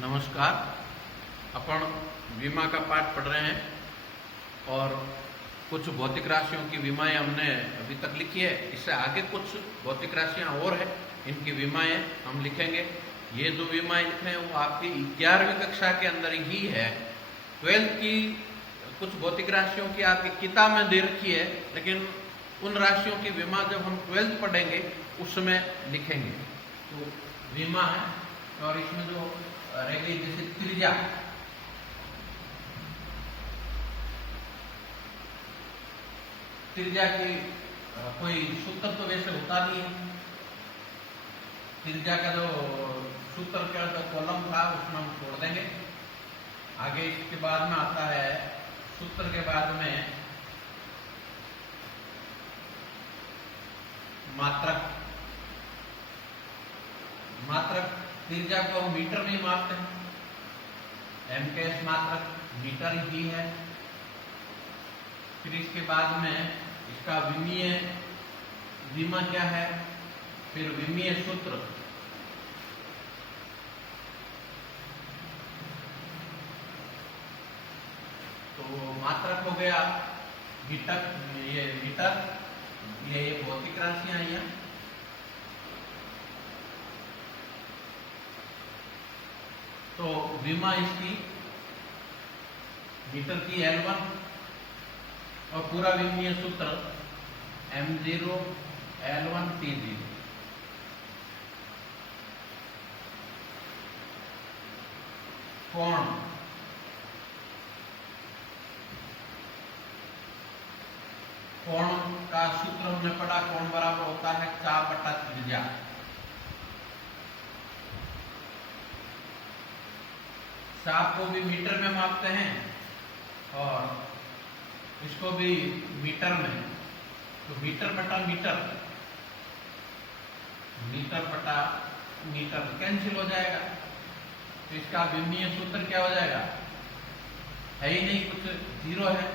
नमस्कार। अपन विमा का पाठ पढ़ रहे हैं और कुछ भौतिक राशियों की विमाएं हमने अभी तक लिखी है। इससे आगे कुछ भौतिक राशियां और है, इनकी विमाएं हम लिखेंगे। ये जो विमाएं लिख रहे हैं वो आपकी 11वीं कक्षा के अंदर ही है। 12th की कुछ भौतिक राशियों की आपकी किताब में दे रखी है, लेकिन उन राशियों की विमा जब हम 12th पढ़ेंगे उसमें लिखेंगे। तो विमा है और इसमें जो रह गई जैसे त्रिज्या, त्रिज्या की कोई सूत्र तो वैसे होता नहीं है। त्रिज्या का जो सूत्र का जो कॉलम था उसमें हम छोड़ देंगे। आगे इसके बाद में आता है सूत्र के बाद में मात्रक। मात्रक त्रिज्या को हम मीटर में मापते हैं। एमकेएस मात्रक मीटर ही है। फिर इसके बाद में इसका विमीय विमा क्या है, फिर विमीय सूत्र, तो मात्रक हो गया मीटर, ये मीटर, ये भौतिक राशियां हैं। तो विमा इसकी मीटर की L1 और पूरा विमीय सूत्र M0 L1 T0। कोण, कोण का सूत्र हमने पढ़ा, कोण बराबर होता है चाप बटा त्रिज्या। चाप को भी मीटर में मापते हैं और इसको भी मीटर में। तो मीटर बटा मीटर, मीटर बटा मीटर कैंसिल हो जाएगा। तो इसका विमीय सूत्र क्या हो जाएगा, है ही नहीं कुछ, जीरो है।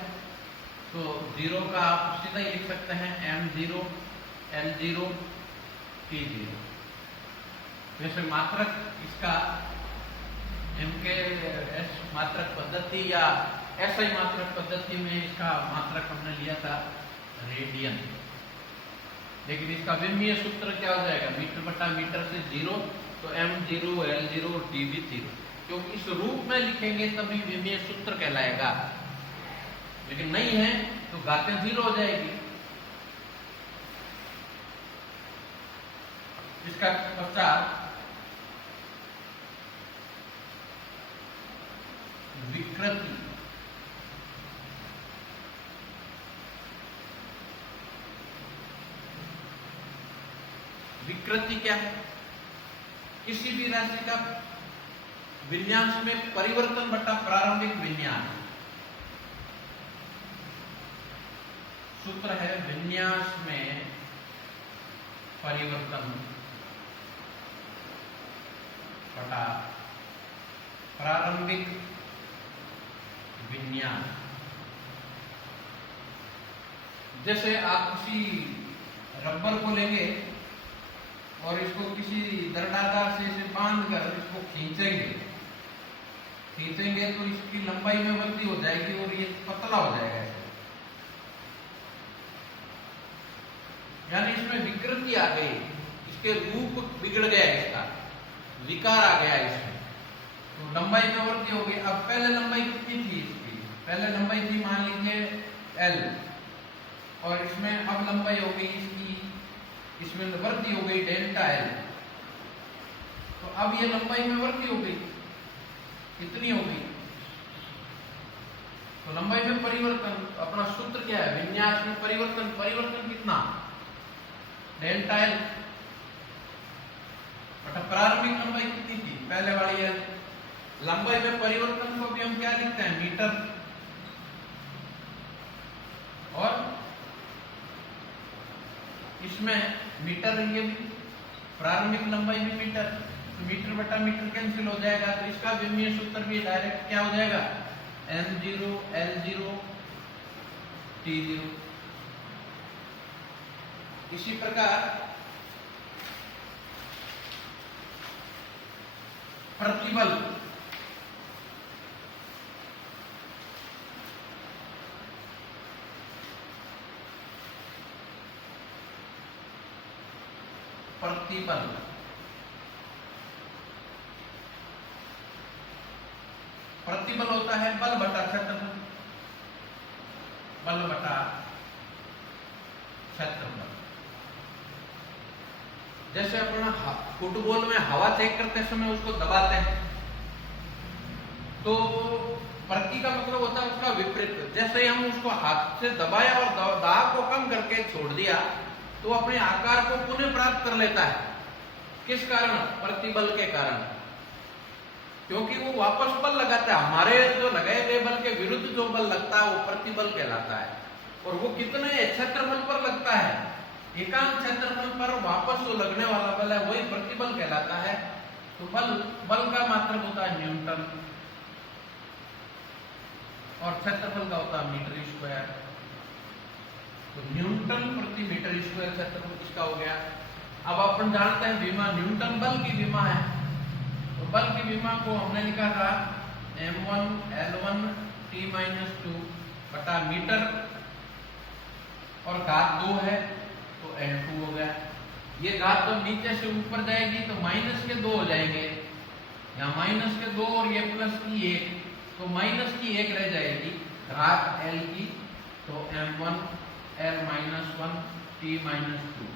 तो जीरो का आप सीधा ही लिख सकते हैं M0 L0 T0। वैसे मात्रक इसका MKS मात्रक पद्धति या SI मात्रक पद्धति में इसका मात्रक हमने लिया था रेडियन, लेकिन इसका विमीय सूत्र क्या हो जाएगा, मीटर बटा मीटर से जीरो, तो M0 L0 T0। क्योंकि इस रूप में लिखेंगे तभी विमीय सूत्र कहलाएगा, लेकिन नहीं है तो घातें जीरो हो जाएगी। इसका पश्चात विकृति। विकृति क्या है, किसी भी राशि का विन्यास में परिवर्तन बटा प्रारंभिक विन्यास। सूत्र है विन्यास में परिवर्तन बटा प्रारंभिक विन्यास। जैसे आप किसी रबर को लेंगे और इसको किसी दरडादार से इसे बांधकर इसको खींचेंगे तो इसकी लंबाई में वृद्धि हो जाएगी और ये पतला हो जाएगा ऐसे। यानी इसमें विकृति आ गई, इसके रूप बिगड़ गया, इसका विकार आ गया इसमें, तो लंबाई में वृद्धि हो गई। अब पहले लंबाई कितनी थी इसकी, पहले लंबाई थी मान लीजिए L, और इसमें अब लंबाई हो गई इसकी, इसमें वृद्धि हो गई डेल्टा L। तो अब ये लंबाई में वृद्धि हो गई, कितनी हो गई, तो लंबाई में परिवर्तन। अपना सूत्र क्या है, विन्यास में परिवर्तन। परिवर्तन कितना, डेल्टा L बटा प्रारंभिक लंबाई कितनी थी, पहले वाली L। लंबाई में परिवर्तन को भी हम क्या लिखते हैं, मीटर, और इसमें मीटर, ये भी प्रारंभिक लंबाई भी मीटर, तो मीटर बटा मीटर कैंसिल हो जाएगा। तो इसका विमीय सूत्र भी डायरेक्ट क्या हो जाएगा, M0 L0 T0। इसी प्रकार प्रतिबल प्रतिबल। प्रतिबल होता है बल बटा क्षेत्रफल, बल बटा क्षेत्रफल। जैसे अपन फुटबॉल में हवा चेक करते समय उसको दबाते हैं, तो प्रति का मतलब होता है उसका विपरीत। जैसे ही हम उसको हाथ से दबाया और दाब को कम करके छोड़ दिया तो अपने आकार को पुनः प्राप्त कर लेता है। किस कारण? प्रतिबल के कारण, क्योंकि वो वापस बल लगाता है। हमारे जो लगाए गए बल के विरुद्ध जो बल लगता है वो प्रतिबल कहलाता है। और वो कितने क्षेत्रफल पर लगता है? एकांक क्षेत्रफल पर वापस जो लगने वाला बल है वही प्रतिबल कहलाता है। तो बल का मात्रक होता है न्यूटन और क्षेत्रफल का होता है मीटर स्क्वायर। तो न्यूटन प्रति मीटर स्क्वायर क्षेत्रफल किसका हो गया? अब अपन जानते हैं विमा, न्यूटन बल की विमा है। तो बल की विमा को हमने लिखा था m1 L1 T-2 बटा मीटर और घात 2 है तो L2 हो गया। ये घात तो नीचे से ऊपर जाएगी तो माइनस के 2 हो जाएंगे, यहाँ माइनस के 2 और ये प्लस की 1, तो माइनस की 1 रह जाएगी घात L की, तो m1 L-1 T-2।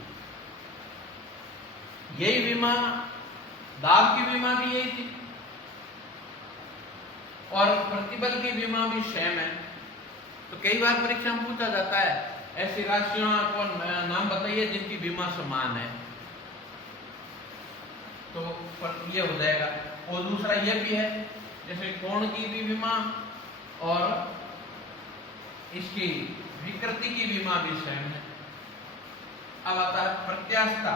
यही विमा, दाब की विमा भी यही थी और प्रतिबल की विमा भी सेम है। तो कई बार परीक्षा में पूछा जाता है ऐसी राशियों को नाम बताइए जिनकी विमा समान है, तो ये हो जाएगा। और दूसरा ये भी है, जैसे कोण की भी विमा और इसकी विकृति की विमा भी सेम है। अब आता है प्रत्यास्थता।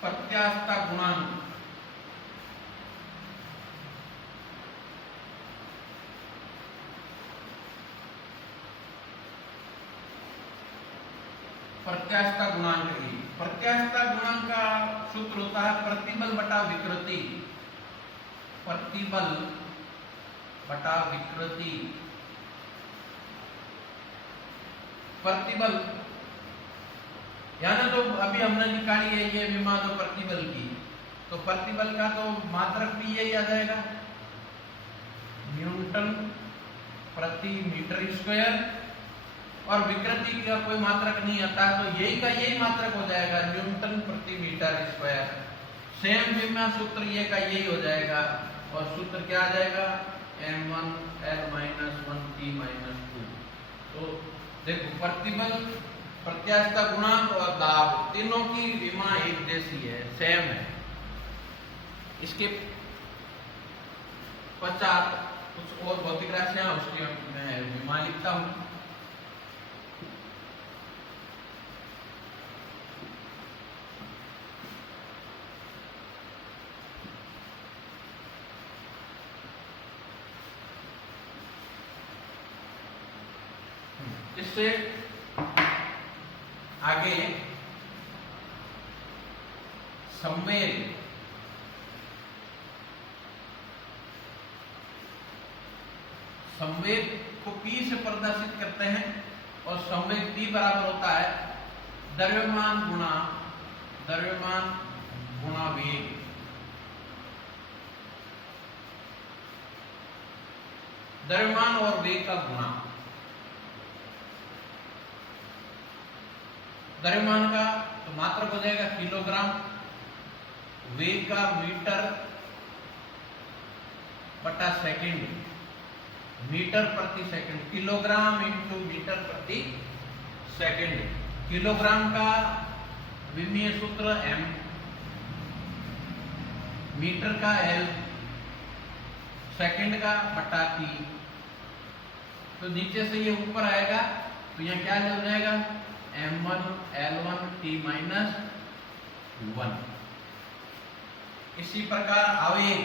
प्रत्यास्थता गुणांक। प्रत्यास्थता गुणांक की, प्रत्यास्थता गुणांक का सूत्र होता है प्रतिबल बटा विकृति। प्रतिबल बटा विकृति। प्रतिबल यानी तो अभी हमने निकाली है ये विमा तो प्रतिबल की, तो प्रतिबल का तो मात्रक भी यही आ जाएगा न्यूटन प्रति मीटर स्क्वायर, और विकृति का कोई मात्रक नहीं आता तो यही का यही मात्रक हो जाएगा न्यूटन प्रति मीटर स्क्वायर। सेम विमा सूत्र ये का यही हो जाएगा और सूत्र क्या आ जाएगा m1 L-1 T-2। तो देखो प्रतिबल, प्रत्यास्थता गुणांक और दाब तीनों की विमा एक जैसी है, सेम है। इसके पश्चात कुछ और भौतिक राशियां उसकी मैं विमा लिखता हूं। इससे आगे संवेग, संवेग को P से प्रदर्शित करते हैं और संवेग P बराबर होता है द्रव्यमान गुणा वेग। द्रव्यमान और वेग का गुणा। द्रव्यमान का तो मात्रक हो जाएगा किलोग्राम, वेग का मीटर बटा सेकंड, मीटर प्रति सेकंड, किलोग्राम इंटू मीटर प्रति सेकंड। किलोग्राम का विमीय सूत्र m, मीटर का L, सेकंड का बटा T। तो नीचे से ये ऊपर आएगा तो यहाँ क्या हो जाएगा m1 L1 T-1। इसी प्रकार आवेग,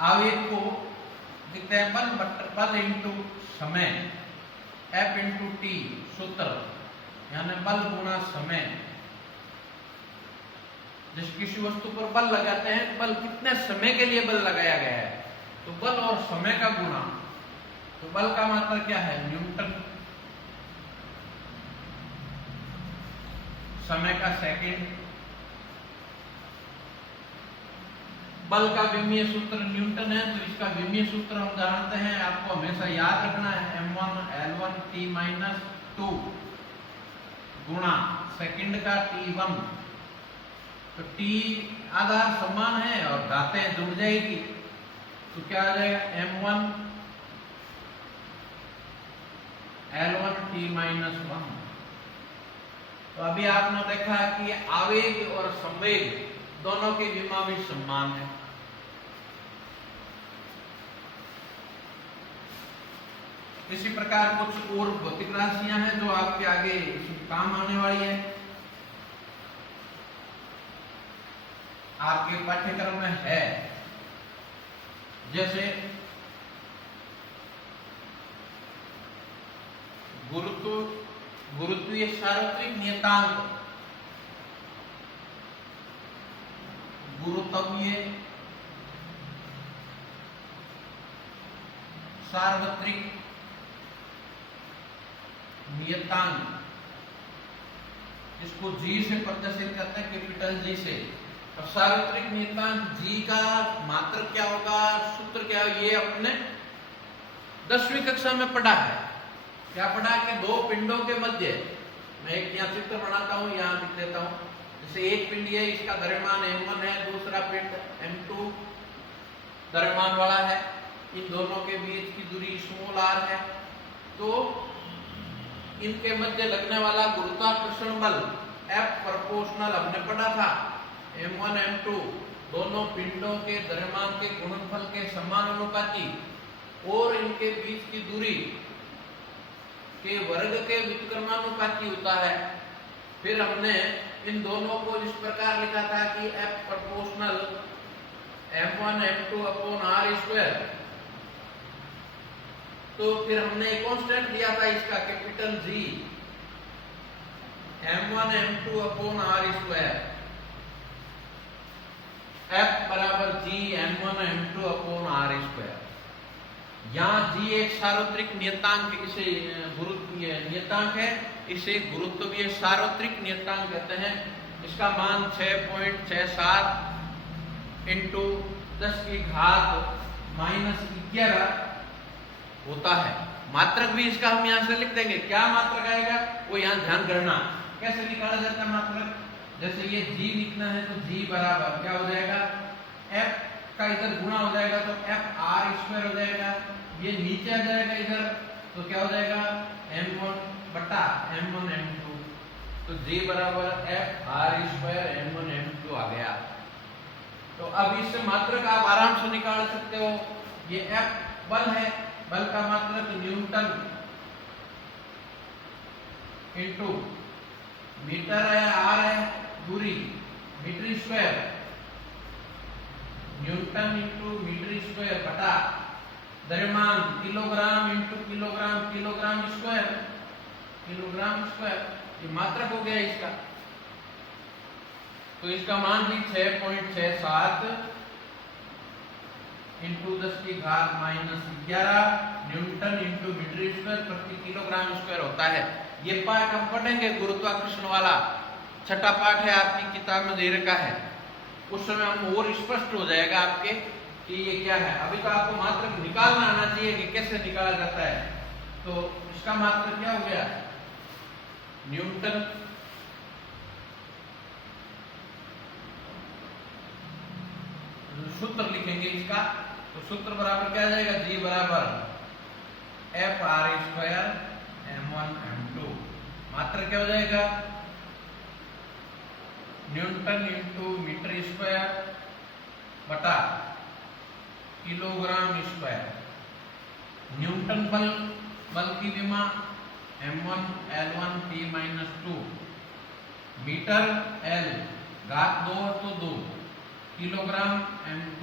आवेग को लिखते हैं बल इंटू समय F इंटू T सूत्र। यानी बल गुना समय। जैसे किसी वस्तु पर बल लगाते हैं, बल कितने समय के लिए बल लगाया गया है, तो बल और समय का गुना। तो बल का मात्रा क्या है? न्यूटन। समय का सेकंड। बल का विमीय सूत्र न्यूटन है, तो इसका विमीय सूत्र हम जानते हैं, आपको हमेशा याद रखना है, m1 L1 T-2 गुणा सेकंड का T1। तो T आधार समान है और घातें जुड़ जाएगी, तो क्या आ जाएगा? m1 L1 T-1। तो अभी आपने देखा कि आवेग और संवेग दोनों की विमा भी समान है। इसी प्रकार कुछ और भौतिक राशियां हैं जो आपके आगे काम आने वाली है, आपके पाठ्यक्रम में है। जैसे गुरुत्वीय सार्वत्रिक नियतांक, गुरुत्वीय सार्वत्रिक नियतांक, इसको जी से प्रदर्शित करते हैं, कैपिटल जी से। अब सार्वत्रिक नियतांक जी का मात्रक क्या होगा, सूत्र क्या है, ये अपने 10वीं कक्षा में पढ़ा है। क्या पढ़ा कि दो पिंडों के मध्य, मैं एक यहाँ चित्र बनाता हूँ, यहाँ लिख देता हूँ। जैसे एक पिंड है, इसका द्रव्यमान m1 है, दूसरा पिंड m2 द्रव्यमान वाला है, इन दोनों के बीच की दूरी स्मॉल r है। तो इनके मध्य लगने वाला गुरुत्वाकर्षण बल F प्रोपोर्शनल हमने पढ़ा था m1 m2 दोनों पिंडों के द्रव्यमान के गुणनफल के समानुपाती और इनके बीच की दूरी के वर्ग के व्युत्क्रमानुपाती होता है। फिर हमने इन दोनों को इस प्रकार लिखा था कि F proportional m1 m2 upon r²। तो फिर हमने एक कांस्टेंट दिया था इसका, capital G, m1 m2 upon r²। F बराबर G m1 m2 upon r²। यहाँ G एक सार्वत्रिक नियतांक, इसे गुरुत्वीय नियतांक है, इसे गुरुत्वीय सार्वत्रिक नियतांक कहते हैं। इसका मान 6.67 इंटू 10⁻⁻11 होता है। मात्रक भी इसका हम यहाँ से लिख देंगे। क्या मात्रक आएगा वो यहाँ ध्यान करना। कैसे निकाला जाता है मात्रक? जैसे ये G लिखना है तो G बराबर क्या हो जाएगा, F का इधर गुणा हो जाएगा तो F r² हो जाएगा, ये नीचे आ जाएगा इधर तो क्या हो जाएगा m1 बटा m1 m2। तो G बराबर F r² m1 m2 आ गया। तो अब इससे मात्रक आप आराम से निकाल सकते हो। ये F बल है, बल का मात्रक न्यूटन इंटू मीटर है, r है दूरी, metre square, newton into metre square बटा द्रव्यमान kilogram into kilogram, kilogram square, kilogram square. ये मात्रक हो गया इसका। तो इसका मान भी 6.67 into 10⁻⁻11 newton into metre square प्रति किलोग्राम स्क्वायर होता है। ये पाठ हम पढ़ेंगे गुरुत्वाकर्षण वाला, छठा पाठ है, आपकी किताब में दे रखा है। उस समय हम और स्पष्ट हो जाएगा आपके कि ये क्या है। अभी तो आपको मात्रक निकालना आना चाहिए कि कैसे निकाला जाता है। तो इसका मात्रक क्या हो गया, न्यूटन सूत्र लिखेंगे इसका। तो सूत्र बराबर क्या आ जाएगा, G बराबर F r² m1 m2। मात्रक क्या हो जाएगा, न्यूटन इंटू मीटर स्क्वायर बटा किलोग्राम स्क्वायर। न्यूटन बल की विमा m1 L1 T-2, metre L घात 2 तो 2, किलोग्राम m2।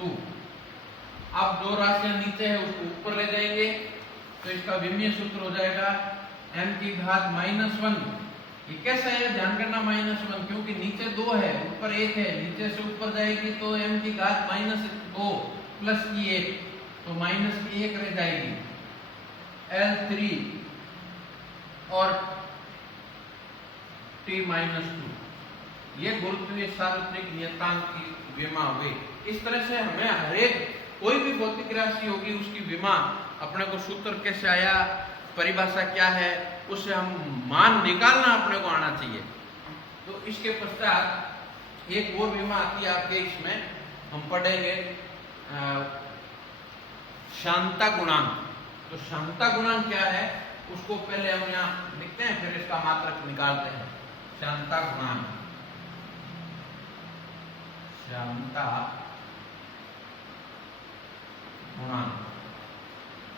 अब दो राशियां नीचे है उसको ऊपर ले जाएंगे तो इसका विमीय सूत्र हो जाएगा m की घात -1 ये कैसा है, ध्यान करना -1, क्योंकि नीचे 2 है ऊपर 1 है, नीचे से ऊपर जाएगी तो m की घात -2 प्लस की 1, तो माइनस की 1 रह जाएगी L3 और T-2। ये गुरुत्वीय सार्वत्रिक नियतांक की विमा हुई। इस तरह से हमें हरेक कोई भी भौतिक राशि होगी उसकी विमा अपने को सूत्र कैसे आया, परिभाषा क्या है, उससे हम मान निकालना अपने को आना चाहिए। तो इसके पश्चात एक और विमा आती है आपके, इसमें हम पढ़ेंगे शांता गुणांक। तो शांता गुणांक क्या है उसको पहले हम यहाँ लिखते हैं, फिर इसका मात्रक निकालते हैं। शांता गुणांक, शांता गुणांक,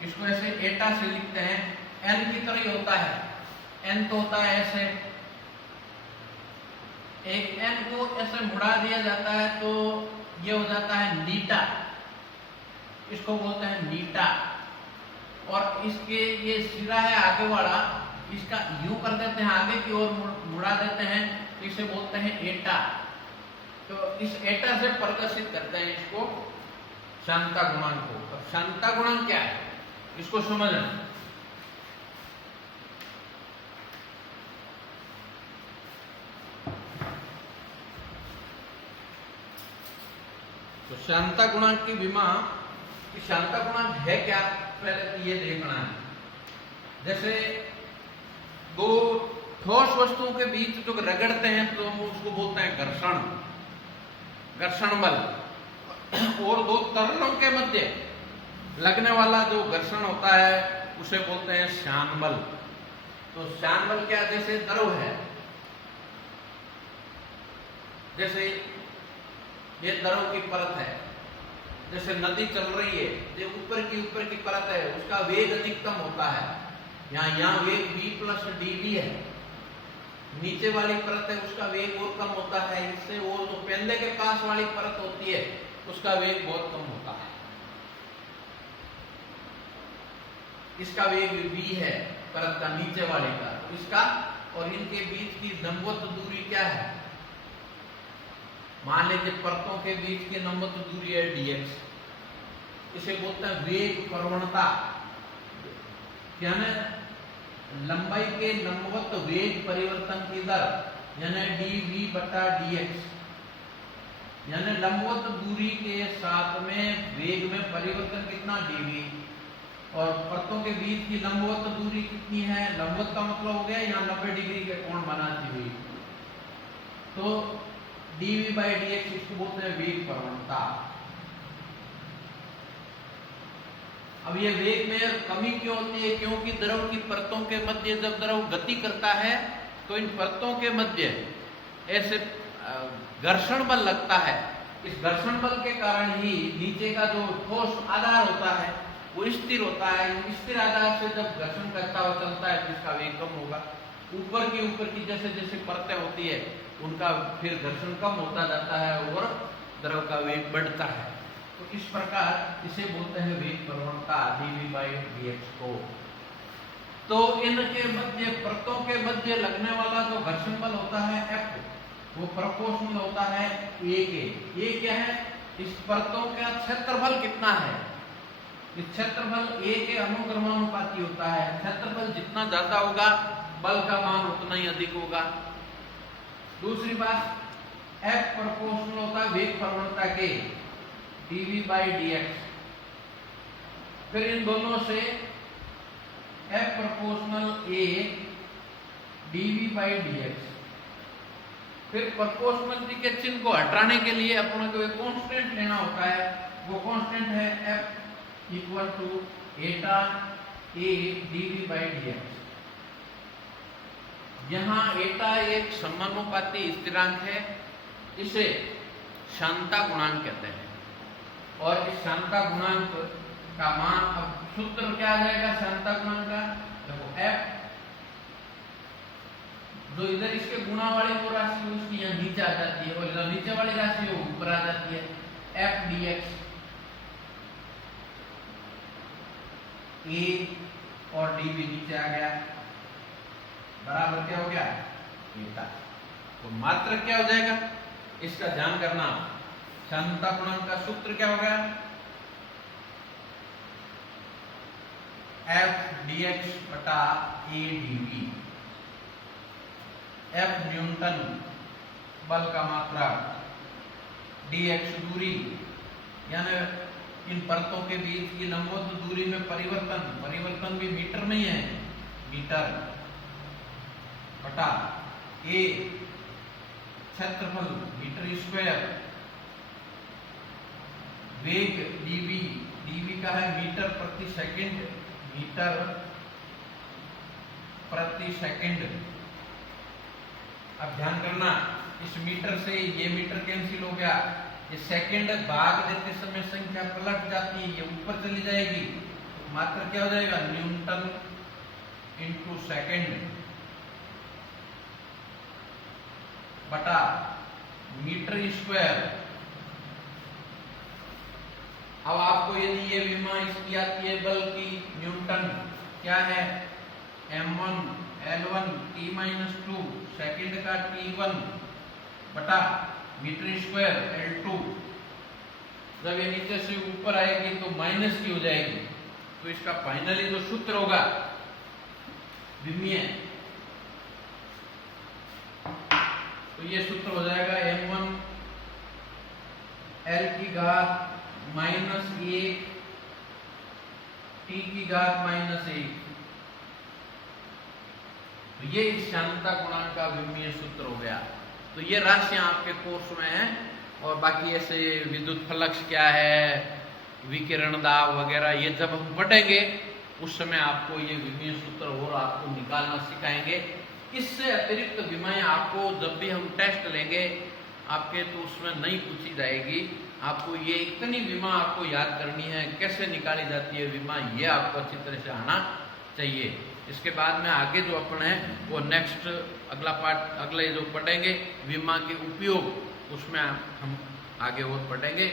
इसको ऐसे एटा से लिखते हैं, n की तरह ही होता है। n तो होता है ऐसे, एक n को ऐसे मुड़ा दिया जाता है तो ये हो जाता है नीटा, इसको बोलते हैं नीटा। और इसके ये सिरा है आगे वाला, इसका यूं कर देते हैं, आगे की ओर मुड़ा देते हैं, तो इसे बोलते हैं एटा। तो इस एटा से प्रदर्शित करते हैं इसको शांता गुणांक को। अब शांता गुणांक क्या है इसको समझना। तो शांता गुणांक की विमा, शांता गुणांक है क्या, पहले तो ये देखना है। जैसे दो ठोस वस्तुओं के बीच जो रगड़ते हैं तो उसको बोलते हैं घर्षण, घर्षण बल। और दो तरलों के मध्य लगने वाला जो घर्षण होता है उसे बोलते हैं श्यान बल। तो श्यान बल क्या, जैसे द्रव है, जैसे ये द्रव की परत है, जैसे नदी चल रही है, जो ऊपर की परत है उसका वेग अधिकतम होता है, यहाँ वेग v प्लस dv है। नीचे वाली परत है उसका वेग और कम होता है इससे, और जो पेंदे के पास वाली परत होती है उसका वेग बहुत कम होता है, इसका वेग v है परत का, नीचे वाले का इसका, और इनके बीच की लंबवत दूरी क्या है, मान लीजिए परतों के बीच की लंबवत दूरी है dx, इसे बोलते हैं वेग प्रवणता, यानी लंबाई के लंबवत वेग परिवर्तन की दर, यानी dv/dx, यानी लंबवत दूरी के साथ में वेग में परिवर्तन कितना dv, और परतों के बीच की लंबवत दूरी कितनी है, लंबवत का मतलब हो गया यहाँ 90 डिग्री के कोण बनाती हुई, तो dv/dx इसको बोलते हैं वेग प्रवणता। अब ये वेग में कमी क्यों होती है, क्योंकि द्रव की परतों के मध्य जब द्रव गति करता है तो इन परतों के मध्य ऐसे घर्षण बल लगता है। इस घर्षण बल के कारण ही नीचे का जो ठोस आधार होता है वो स्थिर होता है। स्थिर आधार से जब घर्षण करता हुआ चलता है तो इसका वेग कम होगा। ऊपर की जैसे जैसे परतें होती है उनका फिर घर्षण कम होता जाता है और द्रव का वेग बढ़ता है। तो इस प्रकार इसे बोलते हैं वेग प्रवणता dv/dx को। तो इनके मध्य, परतों के मध्य लगने वाला जो घर्षण बल होता है F, वो प्रोपोर्शनल होता है A के। ये क्या है, इस परतों का क्षेत्रफल कितना है, इस क्षेत्रफल A के अनुक्रमानुपाती होता है। क्षेत्रफल जितना ज्यादा होगा बल का मान उतना ही अधिक होगा। दूसरी बात, F प्रोपोर्शनल होता है वेग प्रवणता के dv/dx। फिर इन दोनों से F प्रोपोर्शनल A dv/dx। फिर प्रोपोर्शनलिटी के चिन्ह को हटाने के लिए अपने को एक कांस्टेंट लेना होता है, वो कांस्टेंट है F equal to Etah A dv/dx। यहाँ एटा एक समानुपाती स्थिरांक है, इसे शांता गुणांक कहते हैं। और इस शांता गुणांक का मान, अब सूत्र क्या आ जाएगा शांता गुणांक का, देखो F जो इधर इसके गुणा वाली वो राशि उसकी यहाँ नीचे आ जाती है, और इधर नीचे वाली राशि वो ऊपर आ जाती है। F dx A और dv नीचे आ गया, बराबर क्या हो गया थीटा। तो मात्रक क्या हो जाएगा, इसका ध्यान करना। श्यानता गुणांक का सूत्र क्या होगा, एफ dx बटा ए dv। एफ न्यूटन बल का मात्रा, dx दूरी यानी इन परतों के बीच की लंबवत दूरी में परिवर्तन भी मीटर में ही है, मीटर बटा ए क्षेत्रफल मीटर स्क्वायर, वेग dv का है मीटर प्रति सेकंड, मीटर प्रति सेकंड। अब ध्यान करना, इस मीटर से ये मीटर कैंसिल हो गया, ये सेकंड भाग देते समय संख्या पलट जाती है, ये ऊपर चली जाएगी, तो मात्र क्या हो जाएगा, न्यूटन इंटू सेकंड बटा मीटर स्क्वायर। अब आपको यदि ये विमा इसकी आती है बल की न्यूटन क्या है, m1 L1 t-2 सेकंड का t1 बटा मीटर स्क्वायर L2। जब ये नीचे से ऊपर आएगी तो माइनस की हो जाएगी, तो इसका फाइनली जो सूत्र होगा विमीय, तो ये सूत्र हो जाएगा m1 L की घात -1 t की घात -1। तो ये श्यानता गुणांक का विमीय सूत्र हो गया। तो ये राशियां आपके कोर्स में है, और बाकी ऐसे विद्युत फ्लक्स क्या है, विकिरण दाब वगैरह, ये जब हम पढ़ेंगे उस समय आपको ये विमीय सूत्र और आपको निकालना सिखाएंगे। इससे अतिरिक्त विमाएं आपको जब भी हम टेस्ट लेंगे आपके, तो उसमें नहीं पूछी जाएगी। आपको ये इतनी विमा आपको याद करनी है, कैसे निकाली जाती है विमा, ये आपको अच्छी तरह से आना चाहिए। इसके बाद में आगे जो अपन है वो नेक्स्ट अगला पार्ट, अगले जो पढ़ेंगे विमा के उपयोग, उसमें हम आगे और पढ़ेंगे।